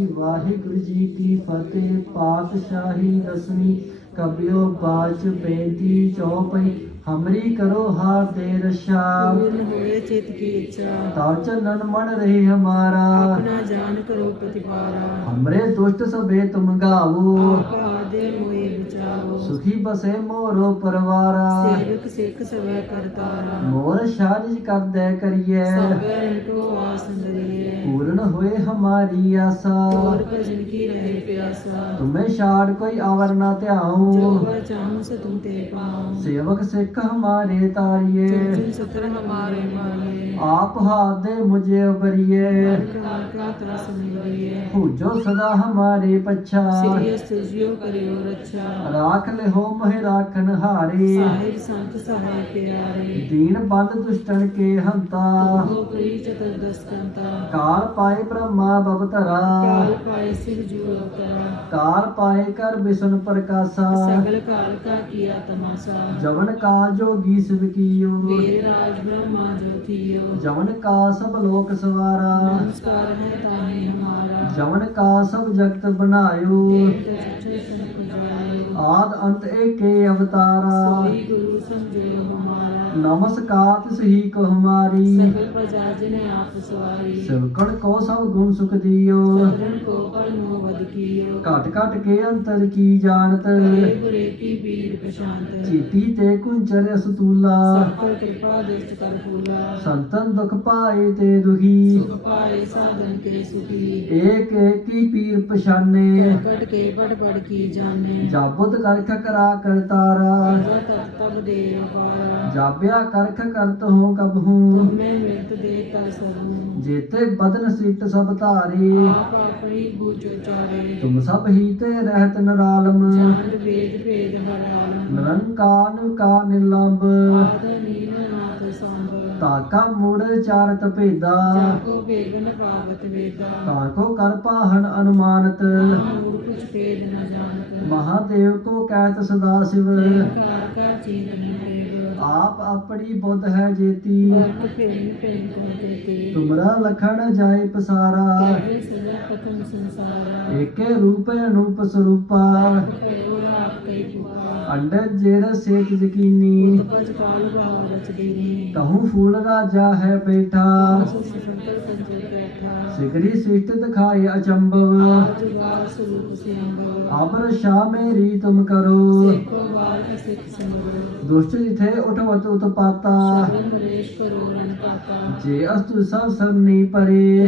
ਵਾਹਿਗੁਰੂ ਜੀ ਕੀ ਫਤਿਹ ਪਾਤਸ਼ਾਹੀ ਦਸਵੀਂ ਕਬਿਓ ਬਾਚ ਬੇਦੀ ਚੌਪਈ ਹਮਰੀ ਕਰੋ ਹਾਰ ਦੇ ਰਸ਼ਾ। ਮਿਲ ਹੋਏ ਚਿਤ ਕੀ ਇੱਛਾ। ਤਾਉ ਚੰਨਨ ਮਨ ਰਹੇ ਹਮਾਰਾ। ਆਪਣਾ ਜਾਣ ਕਰੋ ਪ੍ਰਤਿਪਾਰਾ। ਹਮਰੇ ਦੁਸ਼ਟ ਸਭੇ ਤੁਮ ਗਾਵੋ। ਆਪਾ ਦੇ ਮੋਏ ਸੁਖੀ ਬਸੇ ਮੋਰੋ ਪਰਵਾਰਾ। ਸੇਵਕ ਸਿੱਖ ਸਵੇ ਕਰਤਾਰਾ। ਮੋਰ ਸਾਜਿ ਕਰਦੈ ਕਰੀਏ ਸਭੇ ਰਟੋ ਆਸ ਨਰੀਏ ਪੂਰਨ ਹੋਏ ਹਮਾਰੀ ਆਸਾ। ਹੋਰ ਭਜਨ ਕੀ ਰਹੇ ਪਿਆਸਾ। ਤੁਮੇ ਛਾੜ ਕੋਈ ਆਵਰ ਨਾ ਜੋ ਧਿਆਉ। ਵਰ ਚਾਹੂੰ ਸੇ ਤੁਮ ਤੇ ਪਾਉ। ਸੇਵਕ ਸਿੱਖ ਹਮਾਰੇ ਤਾਰੀਏ ਜਿਨ ਸਤਰ ਹਮਾਰੇ ਮਾਲੇ ਆਪ ਹਾਥ ਦੇ ਮੁਝੇ ਉਬਰੀਏ ਹਰ ਕਾਲ ਕਾ ਤਰਸ ਮਿਲੀਏ ਭੂਜੋ ਸਦਾ ਹਮਾਰੇ ਪਛਾ। ਸਿਰਿ ਸਜਿਓ ਕਰਿਓ ਰੱਛਾ। ਰਾਖ ਸਕਲ ਹੋਮ ਹੈ ਰਾਖਣ ਹਾਰੇ। ਸਾਹਿਬ ਸੰਤ ਸਹਾਇ ਪਿਆਰੇ। ਦੀਨ ਬੰਦ ਦੁਸ਼ਟਨ ਕੇ ਹੰਤਾ। ਤੋ ਪ੍ਰੀ ਚਤੁਰਦਸ ਕੰਤਾ ਕਾਲ ਪਾਏ ਬ੍ਰਹਮਾ ਬਵਤਰਾ ਕਾਲ ਪਾਏ ਸਿਵ ਜੂ ਅਵਤਾਰਾ ਕਾਲ ਪਾਏ ਕਰ ਬਿਸ਼ਨ ਪ੍ਰਕਾਸ਼ਾ। ਸਗਲ ਕਾਲ ਕਾ ਕੀਆ ਤਮਾਸਾ। ਜਵਨ ਕਾਲ ਜੋਗੀ ਸਿਵ ਕੀਓ। ਵੇਦ ਰਾਜ ਬ੍ਰਹਮਾ ਜੋਤੀਓ ਜਵਨ ਕਾ ਸਭ ਲੋਕ ਸਵਾਰਾ। ਨਮਸਕਾਰ ਹੈ ਤਾਹੇ ਹਮਾਰਾ। ਜਵਨ ਕਾ ਸਭ ਜਗਤ ਬਣਾਇਓ। ਆਦ ਅੰਤ ਏਕੇ ਅਵਤਾਰਾ। ਸੋਈ ਗੁਰੂ ਸੰਜੇ ਹਮਾਰਾ ਨਮਸਕਾਰ ਸਹੀ ਕੋ ਹਮਾਰੀ ਸਗਲ ਪ੍ਰਜਾ ਜਿਨੇ ਆਪ ਸਵਾਰੀ। ਸਗਲ ਕੋ ਸਭ ਗੁਣ ਸੁਖ ਦਿਓ। ਸਗਲ ਕੋ ਪਰ ਮੋ ਵਦ ਕੀਓ। ਘਟ ਘਟ ਕੇ ਅੰਤਰ ਕੀ ਜਾਣਤ। ਕਰੇ ਗੁਰੇ ਕੀ ਪੀਰ ਪਛਾਨਤ। ਚੀਤੀ ਤੇ ਕੁੰਚਰ ਸਤੂਲਾ ਸਭ ਕਿਰਪਾ ਦਿਸ਼ਟ ਕਰ ਫੂਲਾ ਸੰਤਨ ਦੁਖ ਪਾਏ ਤੇ ਦੁਖੀ। ਸੁਖ ਪਾਏ ਸਾਧਨ ਕੇ ਸੁਖੀ। ਏਕ ਏਕੀ ਪੀਰ ਪਛਾਨੇ। ਘਟ ਕੇ ਬੜ ਬੜ ਕੀ ਜਾਣੇ। ਜਾਬਤ ਕਰ ਖਕਰਾ ਕਰਤਾਰਾ। ਤਤ ਤਬ ਦੇ ਪਾਰਾ। ਜਾਬ ਥਾਪਿਆ ਕਰਖ ਕਰਤ ਹੋ ਕਬਹੂ ਜੇਤੇ ਬਦਨ ਸਿੱਟ ਸਭ ਧਾਰੇ। ਤੁਮ ਸਭ ਹੀ ਤੇ ਰਹਿਤ ਨਰਾਲਮ। ਚਾਹਤ ਵੇਦ ਭੇਦ ਬਰਾਲਮ ਕਾ ਮੂੜ ਚਾਰਤ ਭੇਦਾ। ਜਾਕੋ ਬੇਗਨ ਕਰ ਪਾਹਣ ਅਨੁਮਾਨਤ। ਮਹਾਦੇਵ ਕੋ ਕਹਿਤ ਸਦਾ ਸਿਵ। ਆਪ ਆਪਣੀ ਬੁੱਧ ਹੈ ਜੇਤੀ। ਤੁਮਰਾ ਲਖਣ ਜਾਏ ਪਸਾਰਾ। ਏਕੇ ਰੂਪ ਅਨੂਪ ਸਰੂਪਾ। ਅੰਡਰ ਜੇਰ ਸੇਤ ਯਕੀਨੀ। ਤਹੂ ਫੂਲ ਰਾਜਾ ਹੈ ਬੈਠਾ। ਸਿਗਰੀ ਸਿਸ਼ਟ ਦਿਖਾਏ ਅਚੰਭਵ। ਆਬਰ ਸ਼ਾਮੇ ਰੀਤਮ ਕਰੋ। ਦੁਸ਼ਟ ਜਿਥੇ ਉਠਵਤ ਉਤਪਾਤਾ ਜੇ ਅਸਤੁ ਸਭ ਸਰਨੀ ਪਰੇ।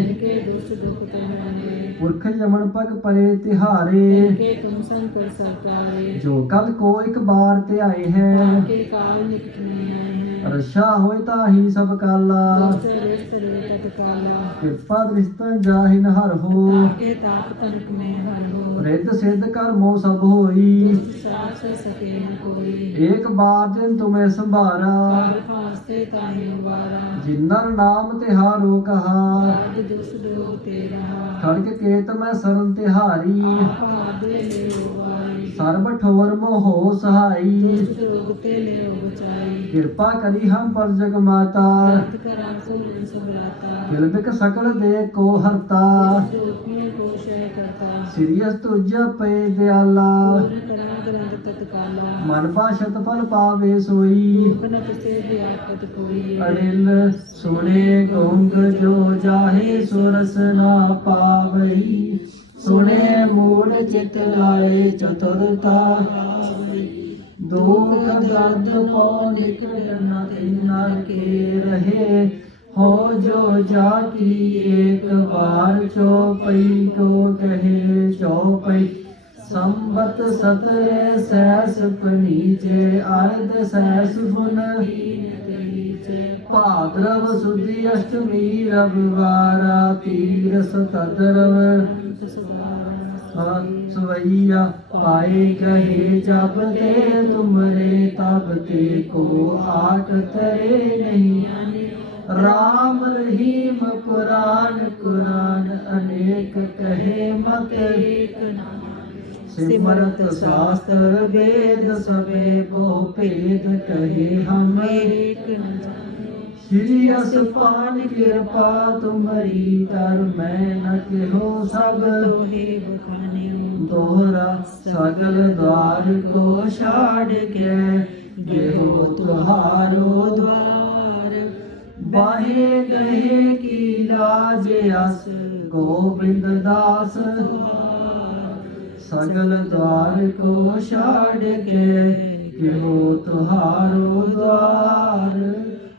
ਪੁਰਖ ਜਮਨ ਪਗ ਪਰੇ ਤਿਹਾਰੇ। ਜੋ ਕਲ ਕੋ ਇੱਕ ਬਾਰ ਧਿਆਏ ਹੈ। ਰਛਾ ਹੋਏ ਤਾਂ ਹੀ ਸਭ ਕਾਲਾ। ਕਿਰਪਾ ਦ੍ਰਿਸ਼ਟ ਜਾਹਿ ਨਹਰ ਹੋ। ਰਿੱਧ ਸਿੱਧ ਕਰ ਮੋ ਸਭ ਹੋਈ। ਏਕ ਬਾਰ ਜਿਨ ਤੁਮੇ ਸੰਭਾਰਾ। ਜਿਨਰ ਨਾਮ ਤਿਹਾਰੋ ਕਹਾ। ਖੜਕ ਕੇਤ ਮੈਂ ਸਰਨ ਤਿਹਾਰੀ। ਸਰਬ ਠੋਰ ਮੋਹ ਸਹਾਈ। ਕਿਰਪਾ ਕਰੀ करी हम पर जग माता तिलबिक सकल दे को हरता सिरियस तुझ पे दयाला मन भाषत फल पावे सोई अड़िल सुने गुंग जो जाहे सुरस ना पावई सुने मूड चित लाए चतुरता ਦੁਖ ਦਰਦ ਪਉ ਨਿਕਟ ਨ ਤਿਨਾ ਕੇ ਰਹੇ। ਹੋ ਜੋ ਜਾ ਕੀ ਏਕ ਵਾਰ ਚੋਪਈ ਕੋ ਕਹੇ ਚੋਪਈ। ਸੰਬਤ ਸਤਰੇ ਸੈਸ ਪਨੀਚੇ, ਅਰਧ ਸੈਸ ਗੁਣ ਭਾਦਰਵ ਸੁਦੀ ਅਸ਼ਟਮੀ ਰਵਿਵਾਰਾ, ਤੀਰਸ ਤਦਰਵ। ਸਵਈਆ ਪਾਏ ਕਹੇ ਜਬ ਤੇ ਤੁਮਰੇ ਤਬ ਤੇ ਕੋ ਆਟ ਤਰੇ ਨਹੀਂ। ਰਾਮ ਰਹੀਮ ਕੁਰਾਨ ਕੁਰਾਨ, ਅਨੇਕ ਕਹੇ ਮਤ ਏਕ ਸਿਮਰਤ ਸਾਸਤਰ ਵੇਦ ਸਵੇ ਬਹੁ ਭੇਦ ਕਹੇ ਹਮ ਏਕ ਨ ਸ੍ਰੀ ਅਸਪਾਨ ਕਿਰਪਾ ਤੁਮਰੀ, ਤਰ ਮੈਂ ਨ ਕਿਹੋ ਸਭ ਤੋਹੇ ਬੁਖ। ਤੋਹਰਾ ਸਗਲ ਦਵਾਰ ਕੋ ਛਾੜ ਕੇ ਜਿਹੋ ਤੁਹਾਰੋ ਦਵਾਰ। ਬਾਹੇ ਗਏ ਕੀ ਲਾਜ ਅਸ, ਗੋਬਿੰਦ ਦਾਸ ਸਗਲ ਦਵਾਰ ਕੋ ਛਾੜ ਕੇ ਜਿਹੋ ਤੁਹਾਰੋ ਦਵਾਰ।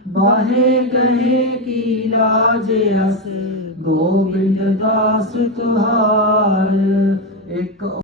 ਬਾਹੇ ਗਏ ਕੀ ਲਾਜ ਅਸ, ਗੋਬਿੰਦ ਦਾਸ ਤੁਹਾਰ।